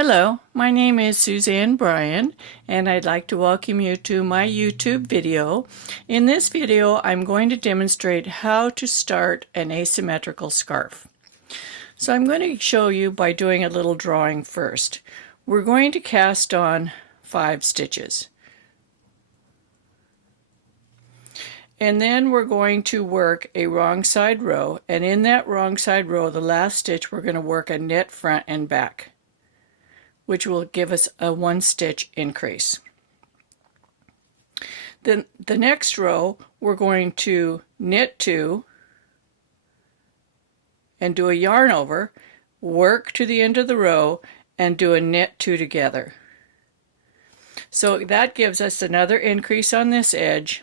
Hello, my name is Suzanne Bryan, and I'd like to welcome you to my YouTube video. In this video, I'm going to demonstrate how to start an asymmetrical scarf. So I'm going to show you by doing a little drawing first. We're going to cast on 5 stitches. And then we're going to work a wrong side row, and in that wrong side row, the last stitch, we're going to work a knit front and back, which will give us a 1 stitch increase. Then the next row, we're going to knit 2 and do a yarn over, work to the end of the row, and do a knit 2 together. So that gives us another increase on this edge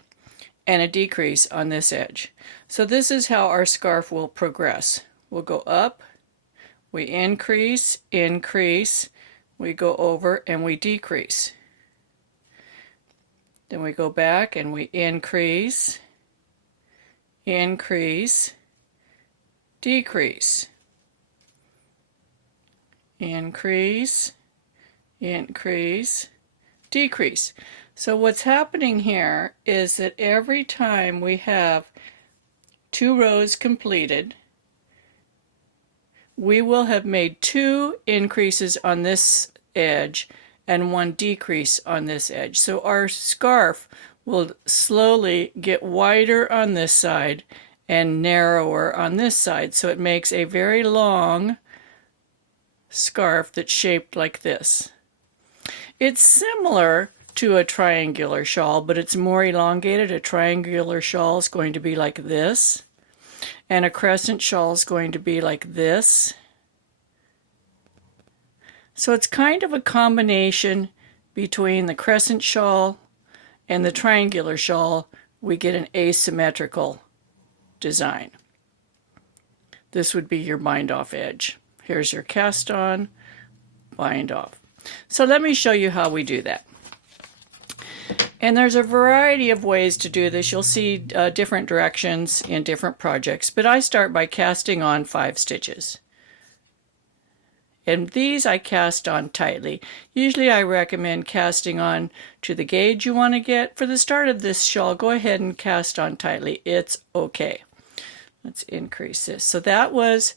and a decrease on this edge. So this is how our scarf will progress. We'll go up, we increase, we go over and we decrease. Then we go back and we increase, decrease, increase, decrease. So what's happening here is that every time we have 2 rows completed, we will have made 2 increases on this edge and 1 decrease on this edge. So our scarf will slowly get wider on this side and narrower on this side. So it makes a very long scarf that's shaped like this. It's similar to a triangular shawl, but it's more elongated. A triangular shawl is going to be like this, and a crescent shawl is going to be like this. So it's kind of a combination between the crescent shawl and the triangular shawl. We get an asymmetrical design. This would be your bind off edge. Here's your cast on, bind off. So let me show you how we do that. And there's a variety of ways to do this. You'll see different directions in different projects, but I start by casting on 5 stitches. And these I cast on tightly. Usually I recommend casting on to the gauge you want to get. For the start of this shawl, go ahead and cast on tightly. It's okay. Let's increase this. So that was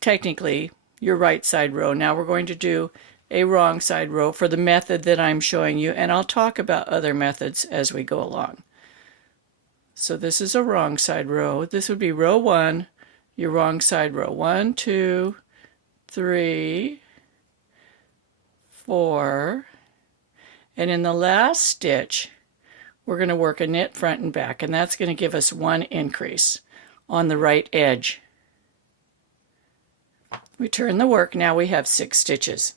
technically your right side row. Now we're going to do a wrong side row for the method that I'm showing you, and I'll talk about other methods as we go along. So this is a wrong side row. This would be row 1, your wrong side row. 1, 2, 3, 4, and in the last stitch we're going to work a knit front and back, and that's going to give us 1 increase on the right edge. We turn the work. Now we have 6 stitches.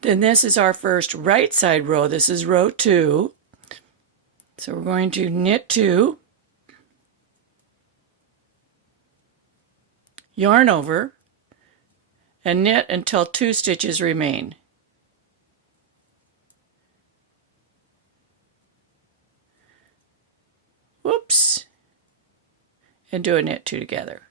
Then this is our first right side row. This is row 2. So we're going to knit 2, yarn over, and knit until 2 stitches remain. Whoops. And do a knit 2 together.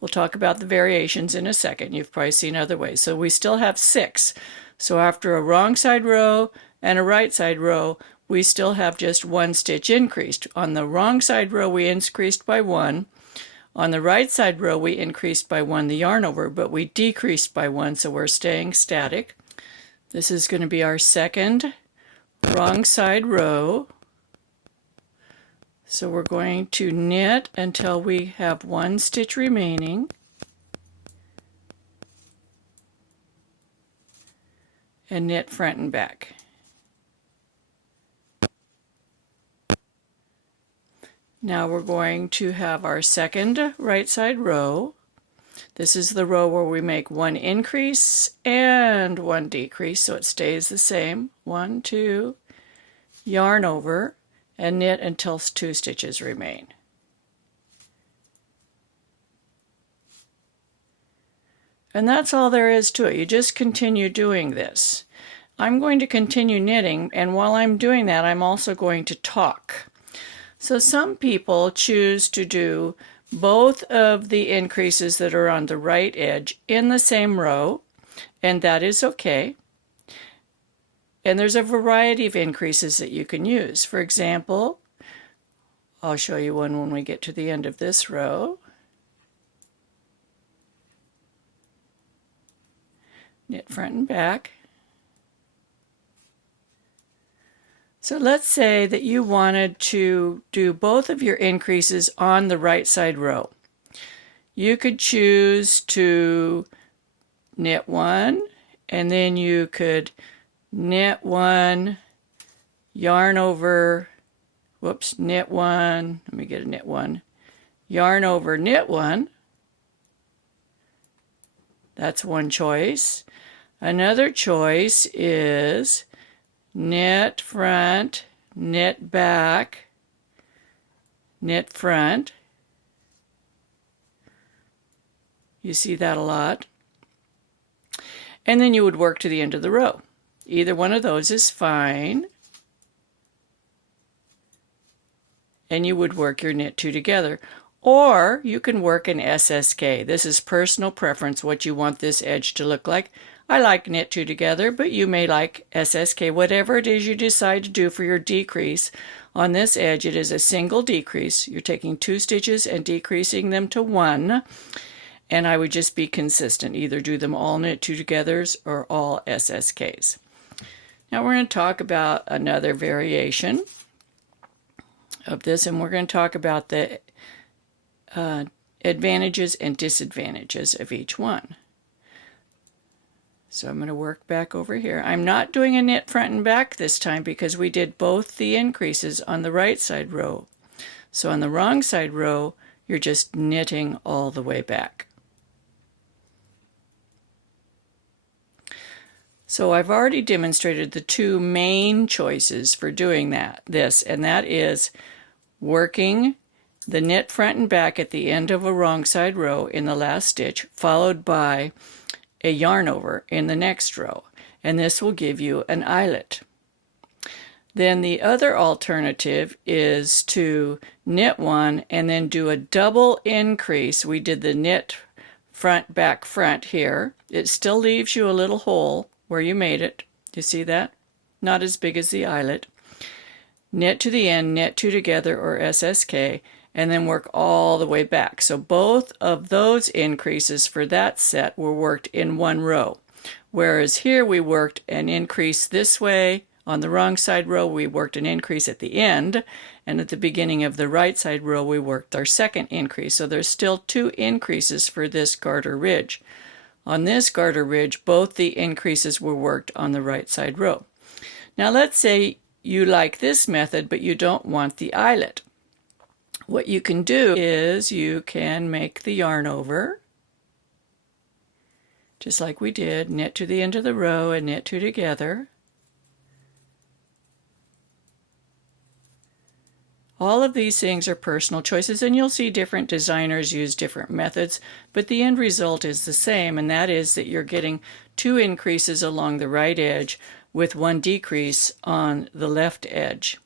We'll talk about the variations in a second. You've probably seen other ways. So we still have 6. So after a wrong side row and a right side row, we still have just 1 stitch increased. On the wrong side row, we increased by 1. On the right side row, we increased by 1 the yarn over, but we decreased by 1, so we're staying static. This is going to be our second wrong side row. So we're going to knit until we have 1 stitch remaining, and knit front and back. Now we're going to have our second right side row. This is the row where we make 1 increase and 1 decrease, so it stays the same. 1, 2, yarn over, and knit until 2 stitches remain. And that's all there is to it. You just continue doing this. I'm going to continue knitting, and while I'm doing that, I'm also going to talk. So some people choose to do both of the increases that are on the right edge in the same row, and that is okay. And there's a variety of increases that you can use. For example, I'll show you one when we get to the end of this row. Knit front and back. So let's say that you wanted to do both of your increases on the right side row. You could choose to knit one, and then you could knit one, yarn over, knit one, let me get a knit one, yarn over, knit one. That's one choice. Another choice is knit front, knit back, knit front. You see that a lot. And then you would work to the end of the row. Either one of those is fine. And you would work your knit two together. Or you can work an SSK. This is personal preference, what you want this edge to look like. I like knit two together, but you may like SSK. Whatever it is you decide to do for your decrease on this edge, it is a single decrease. You're taking 2 stitches and decreasing them to 1. And I would just be consistent. Either do them all knit two togethers or all SSKs. Now we're going to talk about another variation of this, and we're going to talk about the advantages and disadvantages of each one. So I'm going to work back over here. I'm not doing a knit front and back this time because we did both the increases on the right side row. So on the wrong side row, you're just knitting all the way back. So I've already demonstrated the 2 main choices for doing this, and that is working the knit front and back at the end of a wrong side row in the last stitch, followed by a yarn over in the next row, and this will give you an eyelet. Then the other alternative is to knit one and then do a double increase. We did the knit front, back, front here. It still leaves you a little hole where you made it. You see that? Not as big as the eyelet. Knit to the end, knit two together, or SSK, and then work all the way back. So both of those increases for that set were worked in one row. Whereas here we worked an increase this way. On the wrong side row, we worked an increase at the end, and at the beginning of the right side row, we worked our second increase. So there's still 2 increases for this garter ridge. On this garter ridge, both the increases were worked on the right side row. Now let's say you like this method, but you don't want the eyelet. What you can do is you can make the yarn over, just like we did, knit to the end of the row and knit 2 together. All of these things are personal choices, and you'll see different designers use different methods, but the end result is the same, and that is that you're getting 2 increases along the right edge with 1 decrease on the left edge,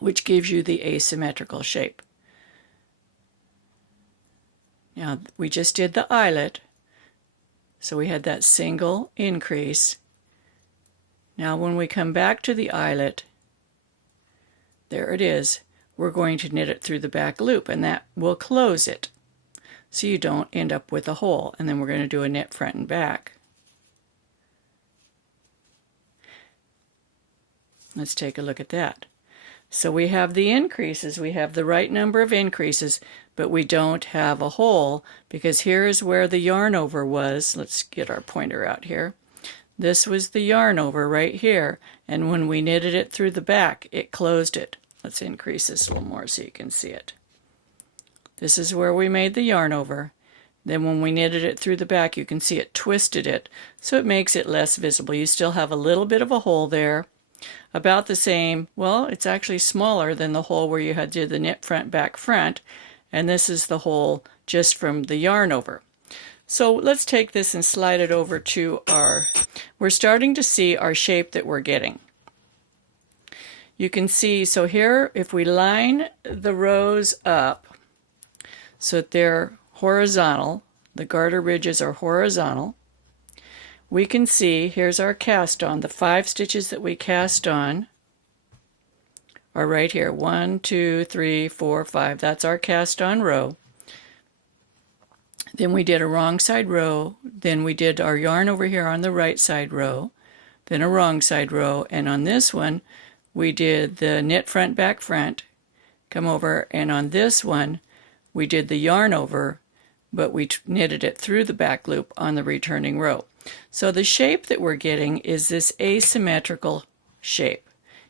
which gives you the asymmetrical shape. Now, we just did the eyelet, so we had that single increase. Now, when we come back to the eyelet, there it is. We're going to knit it through the back loop, and that will close it so you don't end up with a hole. And then we're going to do a knit front and back. Let's take a look at that. So we have the increases. We have the right number of increases, but we don't have a hole because here is where the yarn over was. Let's get our pointer out here. This was the yarn over right here, and when we knitted it through the back, it closed it. Let's increase this a little more so you can see it. This is where we made the yarn over. Then when we knitted it through the back, you can see it twisted it, so it makes it less visible. You still have a little bit of a hole there, about the same, well, it's actually smaller than the hole where you had did the knit front, back, front, and this is the hole just from the yarn over. So let's take this and slide it over to we're starting to see our shape that we're getting. You can see, so here, if we line the rows up, so that they're horizontal. The garter ridges are horizontal. We can see, here's our cast on. The 5 stitches that we cast on are right here. 1, 2, 3, 4, 5. That's our cast on row. Then we did a wrong side row. Then we did our yarn over here on the right side row. Then a wrong side row. And on this one, we did the knit front, back, front. Come over, and on this one, we did the yarn over, but we knitted it through the back loop on the returning row. So the shape that we're getting is this asymmetrical shape.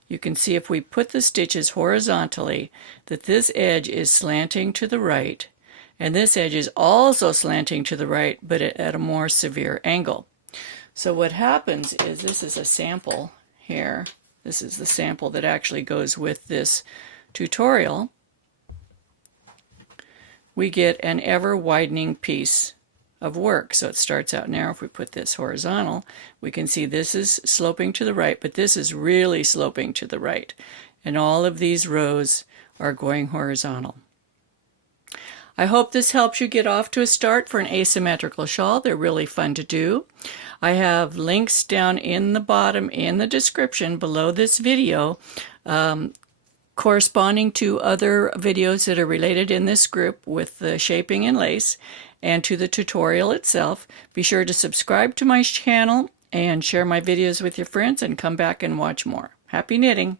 You can see if we put the stitches horizontally that this edge is slanting to the right, and this edge is also slanting to the right, but at a more severe angle. So what happens is, this is a sample here. This is the sample that actually goes with this tutorial. We get an ever widening piece of work. So it starts out narrow. If we put this horizontal, we can see this is sloping to the right, but this is really sloping to the right. And all of these rows are going horizontal. I hope this helps you get off to a start for an asymmetrical shawl. They're really fun to do. I have links down in the bottom in the description below this video corresponding to other videos that are related in this group with the shaping and lace, and to the tutorial itself. Be sure to subscribe to my channel and share my videos with your friends, and come back and watch more. Happy knitting!